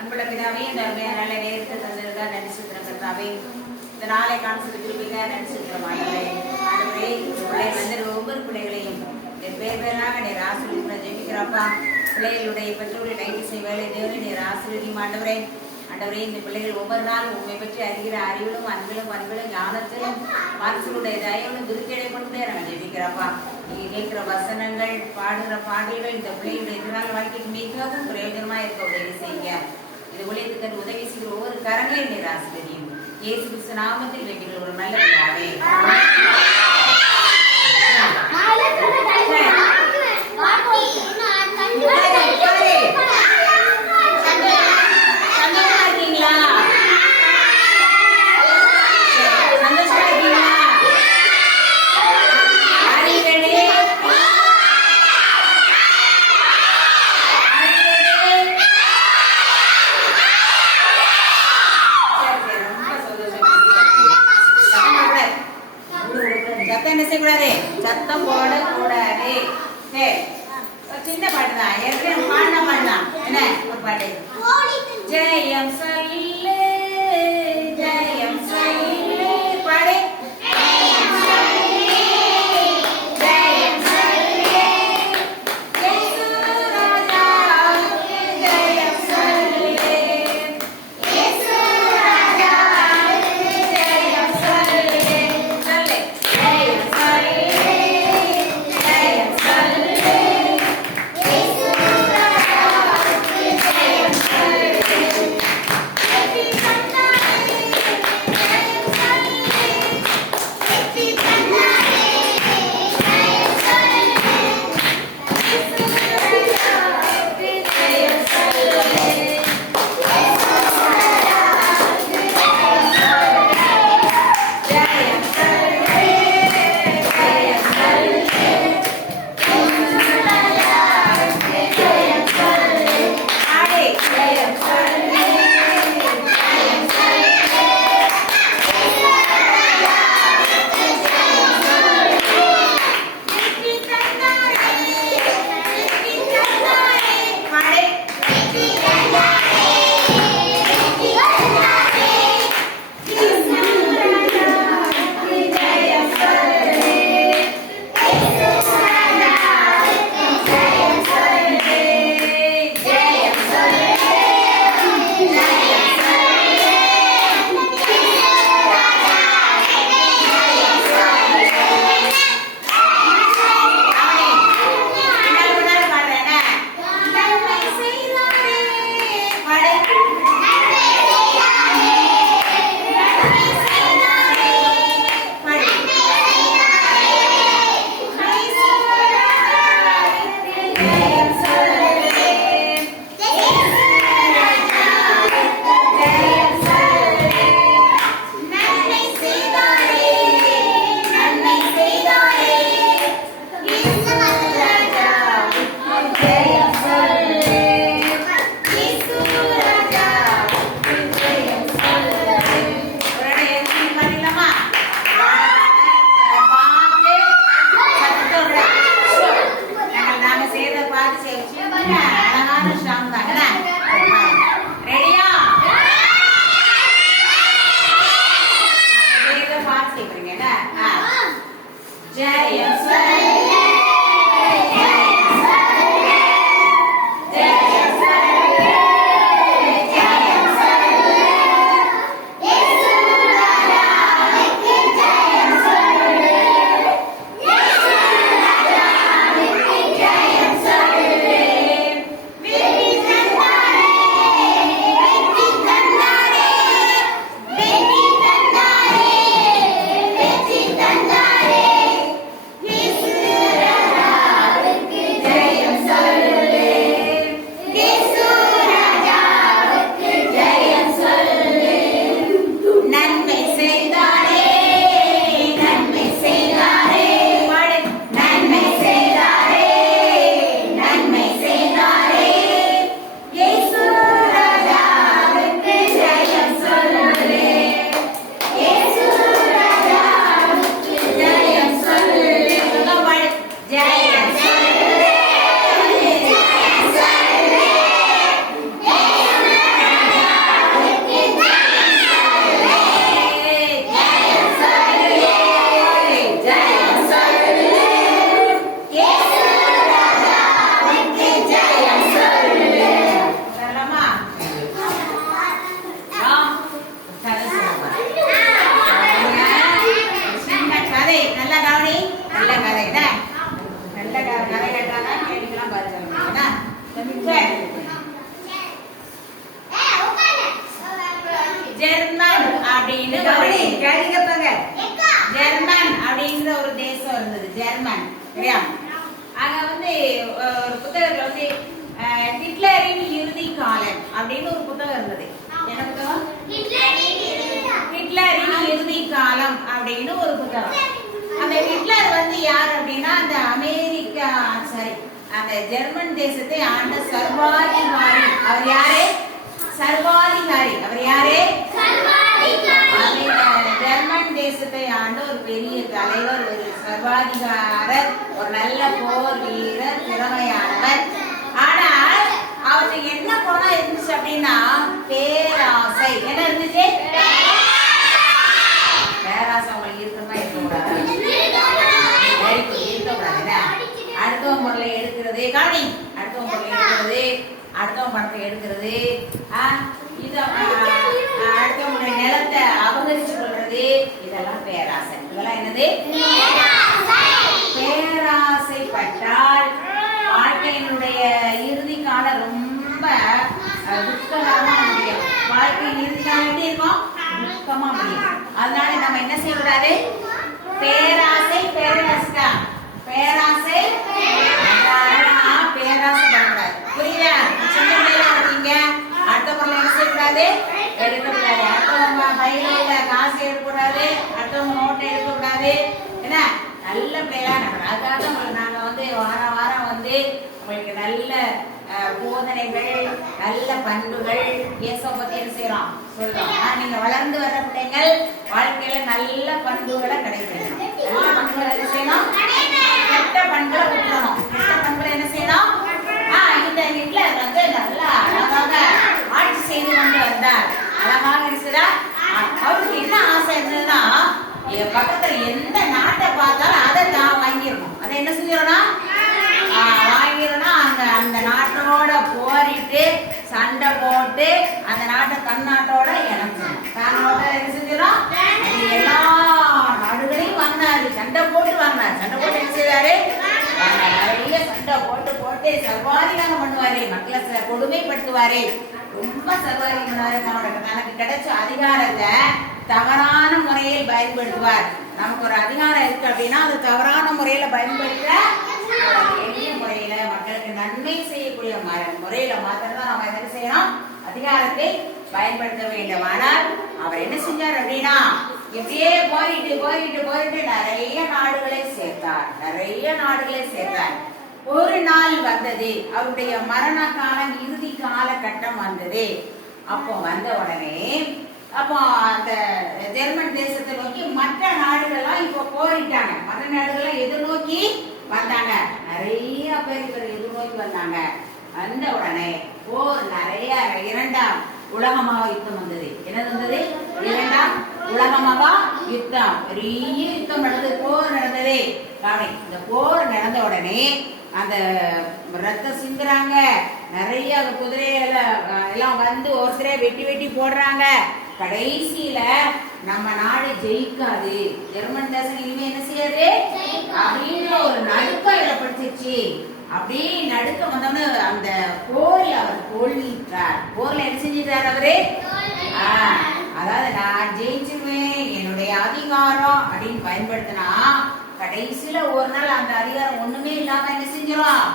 அன்புள்ள பிதாவே, இந்த அருமையான நல்ல நேரத்தை தந்ததுக்காக நன்றி செலுத்துறோம் கர்த்தாவே. இந்த நாளை காணிச்சிருக்கிறீங்க நன்றி செலுத்துறோம் ஆண்டவரே. ஆண்டவரே, பிள்ளை வந்து ஒவ்வொரு பிள்ளைகளையும் பேர் பேராக நீர் ஆசீர்வதிக்கிற ஜெபிக்கிறப்பா. பிள்ளைகளுடைய பெற்றோருடைய டைட்டிசை வேலை தேவனை நீர் ஆசீர்வதியும் ஆண்டவரே. ஆண்டவரே, இந்த பிள்ளைகள் ஒவ்வொரு நாளும் உண்மை பற்றி அறிகிற அறிவிலும் அன்பிலும் பண்பிலும் ஞானத்திலும் மனசுடைய தயவிலும் திருப்தியடை கொண்டே நாங்கள் ஜெபிக்கிறப்பா. நீங்க கேட்கிற வசனங்கள் பாடுகிற பாடல்கள் இந்த பிள்ளைகளுடைய எதிர்கால வாழ்க்கைக்கு மிகவும் பிரயோஜனமா இருக்க உதவி செய்யுங்க. இந்த ஊழியத்துக்கு உதவி செய்கிற ஒவ்வொரு கரங்களையும் நீர் ஆசீர்வதியும். இயேசு கிறிஸ்து நாமத்தில் வேண்டிய ஒரு நல்ல பிதாவே. சத்தம் போடக்கூடாது. சின்ன பாட்டு தான், ஏற்கனவே பாடின பாடலாம். என்ன ஒரு பாட்டு? ஜெயம் சொல்லு ஜெயம் சொல்லு பாடு. அப்படின்னு ஜெர்மன் அப்படிங்கிற ஒரு தேசம் இருந்தது. ஜெர்மன் சரியா? அங்க வந்து ஒரு புத்தகத்துல வந்து ஹிட்லரின் இறுதி காலம் அப்படின்னு ஒரு புத்தகம் இருந்தது. என்ன புத்தகம்? ஹிட்லரின் இறுதி காலம் அப்படின்னு ஒரு புத்தகம். அந்த ஹிட்லர் வந்து யார் அப்படின்னா அந்த அமெரிக்கா அந்த ஜெர்மன் தேசத்தை ஆண்ட சர்வாதிகாரி. அவர் யாரு? சர்வாதிகாரி. அவர் யாரு? ஜெர்மன் தேசத்தை ஆண்ட ஒரு பெரிய தலைவர், ஒரு சர்வாதிகாரர், ஒரு நல்ல போர் வீரர், திறமையானவர். ஆனால் அவருக்கு என்ன குணம் இருந்துச்சு அப்படின்னா பேராசை. என்ன இருந்துச்சு? பேராசை உங்களுக்கு இருக்கமா இருக்கக்கூடாது? இருக்கக்கூடாது. அடுத்தவன் பொருளை எடுக்கிறது, காணி அடுத்தவன் பொருளை எடுக்கிறது, அடுத்தவன் பணத்தை எடுக்கிறது, அடுத்தவங்களுடைய நிலத்தை அபகரிச்சு கொள்றது, இதெல்லாம் பேராசை. இதெல்லாம் என்னது? பேராசைப்பட்டால் வாழ்க்கையினுடைய இறுதி காலம் ரொம்ப துக்ககரமா முடியும். வாழ்க்கையின் இறுதி காலம் எப்படி இருக்கும்? துக்கமா முடியும். அதனால நம்ம என்ன செய்யக்கூடாது? பேராசை பேராசை பேராசை பேராசை பண்ணக்கூடாது. புரியுதா? சின்ன பிள்ளையா இருக்கீங்க, அடுத்த பொருளை என்ன செய்யக்கூடாது? எடுக்கக்கூடாது. அடுத்தவங்க பையில காசு எடுக்கக்கூடாது, அடுத்தவங்க நோட்டை எடுக்கக்கூடாது. என்ன நல்ல பிள்ளையா நடக்கணும். அதுக்காக உங்களுக்கு நாங்க வந்து வாரம் வாரம் வந்து உங்களுக்கு நல்ல போதனைகள், நல்ல பண்புகள் இயேசுவை பத்தி என்ன செய்யறோம் சொல்றோம். நீங்க வளர்ந்து வர்ற பிள்ளைங்கள் வாழ்க்கையில நல்ல பண்புகளை கடைபிடிக்கணும். நல்ல பண்புகளை என்ன செய்யணும்? கெட்ட பண்புகளை விட்டுறணும். கெட்ட பண்புகளை என்ன செய்யணும்? இந்த ஹிட்லர் வந்து நல்லா அழகாக ஆட்சி செய்து கொண்டு வந்தார். அழகாக இருக்கிறா. அவருக்கு என்ன ஆசை இருந்ததுன்னா பக்கத்துல எந்த நாட்டை பார்த்தாலும் அதை தான் வாங்கிடணும். அதை என்ன செஞ்சிடணும்? வாங்கிடணும். அந்த நாட்டோட போரிட்டு சண்டை போட்டு அந்த நாட்டை தன்னாட்டோட இணைச்சிடணும். தன்னோட என்ன செஞ்சிடும்? எல்லா நாடுகளையும் வாங்கினாரு. சண்டை போட்டு வாங்கினாரு. சண்டை போட்டு என்ன செய்வாரு? நிறைய சண்டை போட்டு போட்டு சர்வாதிகாரம் பண்ணுவாரு. மக்களை கொடுமைப்படுத்துவாரு. ரொம்ப சர்வாதிகாரம் பண்ணுவாரு. தனக்கு கிடைச்ச அதிகாரத்தை தவறான முறையில் பயன்படுத்துவார். நமக்கு ஒரு அதிகாரம் இருக்கு அப்படின்னா அது தவறான முறையில பயன்படுத்த எளிய முறையில மக்களுக்கு நன்மை செய்யக்கூடிய முறையில மாத்திரம்தான் நம்ம என்ன செய்யணும்? அதிகாரத்தை பயன்படுத்த வேண்டும். ஆனால் அவர் என்ன செஞ்சார் அப்படின்னா இப்படியே போயிட்டு போயிட்டு போயிட்டு நிறைய நாடுகளை சேர்த்தார். நிறைய நாடுகளை சேர்த்தார். ஒரு நாள் வந்தது, அவருடைய மரண காலம், இறுதி காலகட்டம் வந்தது. அப்போ வந்த உடனே அப்போ அந்த ஜெர்மன் தேசத்தை நோக்கி மற்ற நாடுகள்லாம் இப்போ போரிட்டாங்க. மற்ற நாடுகள்லாம் எதிர்நோக்கி வந்தாங்க. நிறைய பேர் இவர் எதிர்நோக்கி வந்தாங்க. வந்த உடனே போர் நிறைய இரண்டாம் உலக மகா யுத்தம் வந்தது. என்ன வந்தது? இரண்டாம் உலக மகா யுத்தம். பெரிய யுத்தம் நடந்தது. போர் நடந்தது. இந்த போர் நடந்த உடனே அந்த ரத்தம் சிந்துறாங்க. நிறைய குதிரையில எல்லாம் வந்து ஒருத்தரே வெட்டி வெட்டி போடுறாங்க. கடைசியில நம்ம நாடு ஜெயிக்காது, ஜெர்மன் தேசம் இனிமே என்ன செய்யாது அப்படின்னு ஒரு நடுக்கம் ஏற்படுத்திச்சு. அப்படி நடுக்கம் வந்தோம்னு அந்த போர்ல அவர் தோல்விட்டார். போர்ல என்ன செஞ்சிட்டார் அவரு? அதாவது நான் ஜெயிச்சிருவேன், என்னுடைய அதிகாரம் அப்படின்னு பயன்படுத்தினா கடைசியில ஒரு நாள் அந்த அதிகாரம் ஒண்ணுமே இல்லாம என்ன செஞ்சிடும்?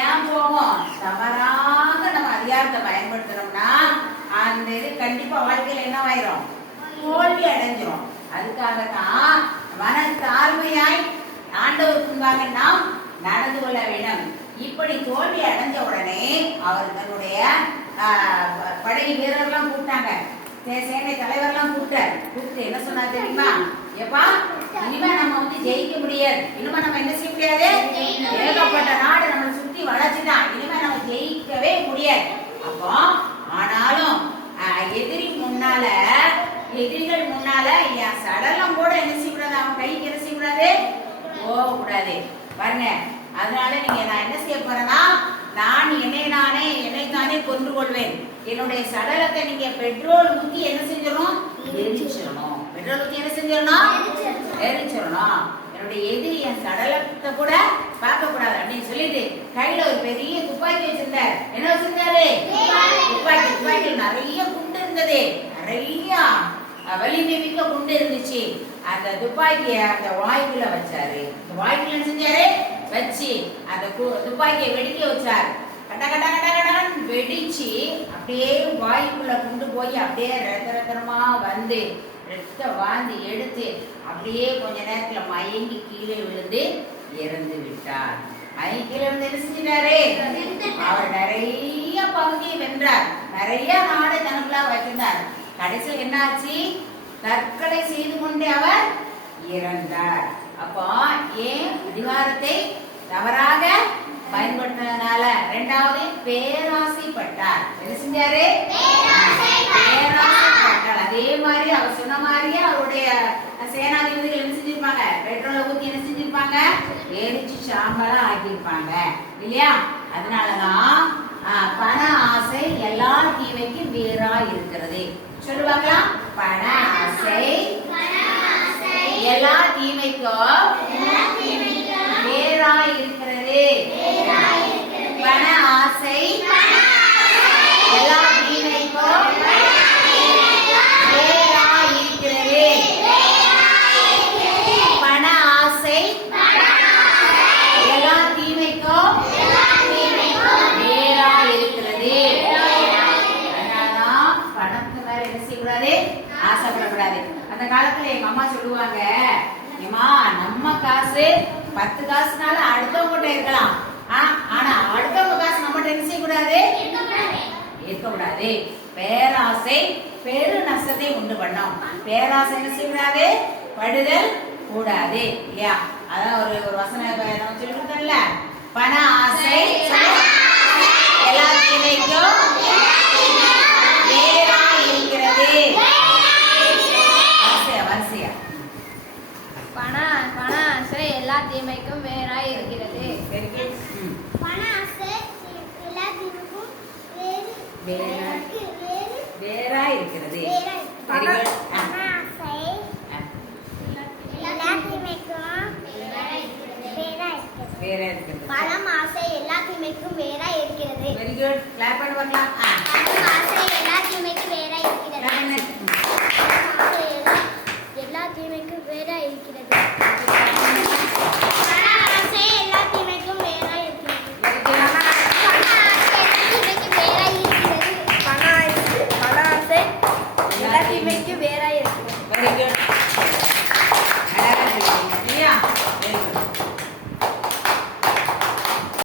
ஏன் போவோம்? தவறாக நம்ம அதிகாரத்தை பயன்படுத்துறோம்னா அந்த இது கண்டிப்பா வாழ்க்கையில என்ன ஆயிரும்? தோல்வி அடைஞ்சிரும். அதுக்காகத்தான் மன தாழ்மையாய் ஆண்டவருக்குள்ளாக நாம் நடந்து கொள்ள வேண்டும். இப்படி தோல்வி அடைஞ்ச உடனே அவர் தன்னுடைய படை வீரர்லாம் கூப்பிட்டாங்க. சேனை தலைவர்லாம் கூப்பிட்டு என்ன சொன்னார் தெரியுமா? எப்பா இனிமே நம்ம வந்து ஜெயிக்க முடியாது. இனிமே நம்ம என்ன செய்ய முடியாது? ஏகப்பட்ட நாடு நம்மளை சுத்தி வளர்ச்சிதான். இனிமே நம்ம ஜெயிக்கவே முடியாது. அப்போ ஆனாலும் எதிரிகள் முன்னால என் சடலம் கூட என்ன செய்யக்கூடாது? அவன் கைக்கு என்ன செய்யக்கூடாது? போகக்கூடாது. பாருங்க, அதனால நீங்க நான் என்ன செய்ய போறேன்னா நான் என்னைத்தானே கொண்டு கொள்வேன். என்னுடைய சடலத்தை நீங்க பெட்ரோல் ஊத்தி என்ன செஞ்சிடணும்? எரிச்சிடணும். பெட்ரோல் ஊத்தி என்ன செஞ்சிடணும்? எரிச்சிடணும். என்னுடைய எதிரி என் சடலத்தை கூட பார்க்க கூடாது அப்படின்னு சொல்லிட்டு கையில ஒரு பெரிய துப்பாக்கி வச்சிருந்தார். என்ன வச்சிருந்தாரு? துப்பாக்கி. துப்பாக்கியில் நிறைய குண்டு இருந்தது. நிறைய வலிமை மிக்க குண்டு இருந்துச்சு. அந்த துப்பாக்கிய அந்த வாய்க்குள்ள வச்சாரு. வாய்க்குள்ள செஞ்சாரு வச்சு அந்த துப்பாக்கியை வெடிக்க வச்சாரு. கட்ட கட்ட கட்ட கட்டன்னு வெடிச்சு அப்படியே வாய்க்குள்ள கொண்டு போய் அப்படியே ரத்தரத்தனமா வந்து ரத்த வாந்தி எடுத்து அப்படியே கொஞ்ச நேரத்துல மயங்கி கீழே விழுந்து இறந்து விட்டார். மயங்கி கீழே விழுந்து என்ன செஞ்சிட்டாரு? அவர் நிறைய பகுதியை வென்றார். நிறைய நாடு தனக்குள்ள வச்சிருந்தார். கடைசியில் என்ன ஆச்சு? தற்கொலை செய்து கொண்டு அவர் இறந்தார். அப்போ ஏன் அதிகாரத்தை தவறாக பயன்படுத்தினதுனால. இரண்டாவது பேராசைப்பட்டார். என்ன செஞ்சாரு? பேராசைப்பட்டார். அதே மாதிரி அவர் சொன்ன மாதிரியே அவருடைய சேனாதிபதிகள் என்ன செஞ்சிருப்பாங்க? பெட்ரோலை ஊத்தி என்ன செஞ்சிருப்பாங்க? எரிச்சு சாம்பலா ஆக்கியிருப்பாங்க இல்லையா? அதனாலதான் பண ஆசை எல்லா தீமைக்கும் வேறா இருக்கிறது. சொல்லுவாங்களா? பண ஆசை எல்லா தீமைக்கும் வேறா இருக்கிறது. பண ஆசை எல்லா தீமைக்கும் வேறா இருக்கிறது. பண ஆசை எல்லா தீமைக்கும் வேறா இருக்கிறது. அதனாலதான் பணத்து மேல என்ன செய்யக்கூடாது? ஆசைப்படக்கூடாது. அந்த காலத்துல எங்க அம்மா சொல்லுவாங்க, நம்ம காசு 10 காசுனால அடுத்தவங்க இருக்கலாம், ஆனா அடுத்தவங்க காசு நம்மகிட்ட என்ன செய்யக்கூடாது? இருக்கக்கூடாது. பேராசை பெரு நஷ்டத்தை உண்டு பண்ணும். பேராசை என்ன செய்யக்கூடாது? படுதல் கூடாது இல்லையா? அதான் ஒரு வசன நம்ம சொல்லி கொடுத்தோம்ல, பண ஆசை எல்லா தீமைக்கும் வேறா இருக்கிறது. வரிசையா பண ஆசை எல்லா தீமைக்கும் வேறாய் இருக்கிறது. பண ஆசை எல்லா தீமைக்கும் வேறா இருக்கிறது. பண ஆசை எல்லா தீமைக்கும் வேறா இருக்கிறது. பணம் ஆசை எல்லா தீமைக்கும் வேறா இருக்கிறது. Very good. கிளாப் பண்ணி பார்க்கலாம். பணம் ஆசை எல்லா தீமைக்கும் வேறா இருக்கிறது. எல்லா தீமைக்கும் வேறா இருக்கிறது. பண ஆசை எல்லா தீமைக்கும் வேறா இருக்கிறது. பண ஆசை எல்லா தீமைக்கும் வேறாய் இருக்கிறது. Very good.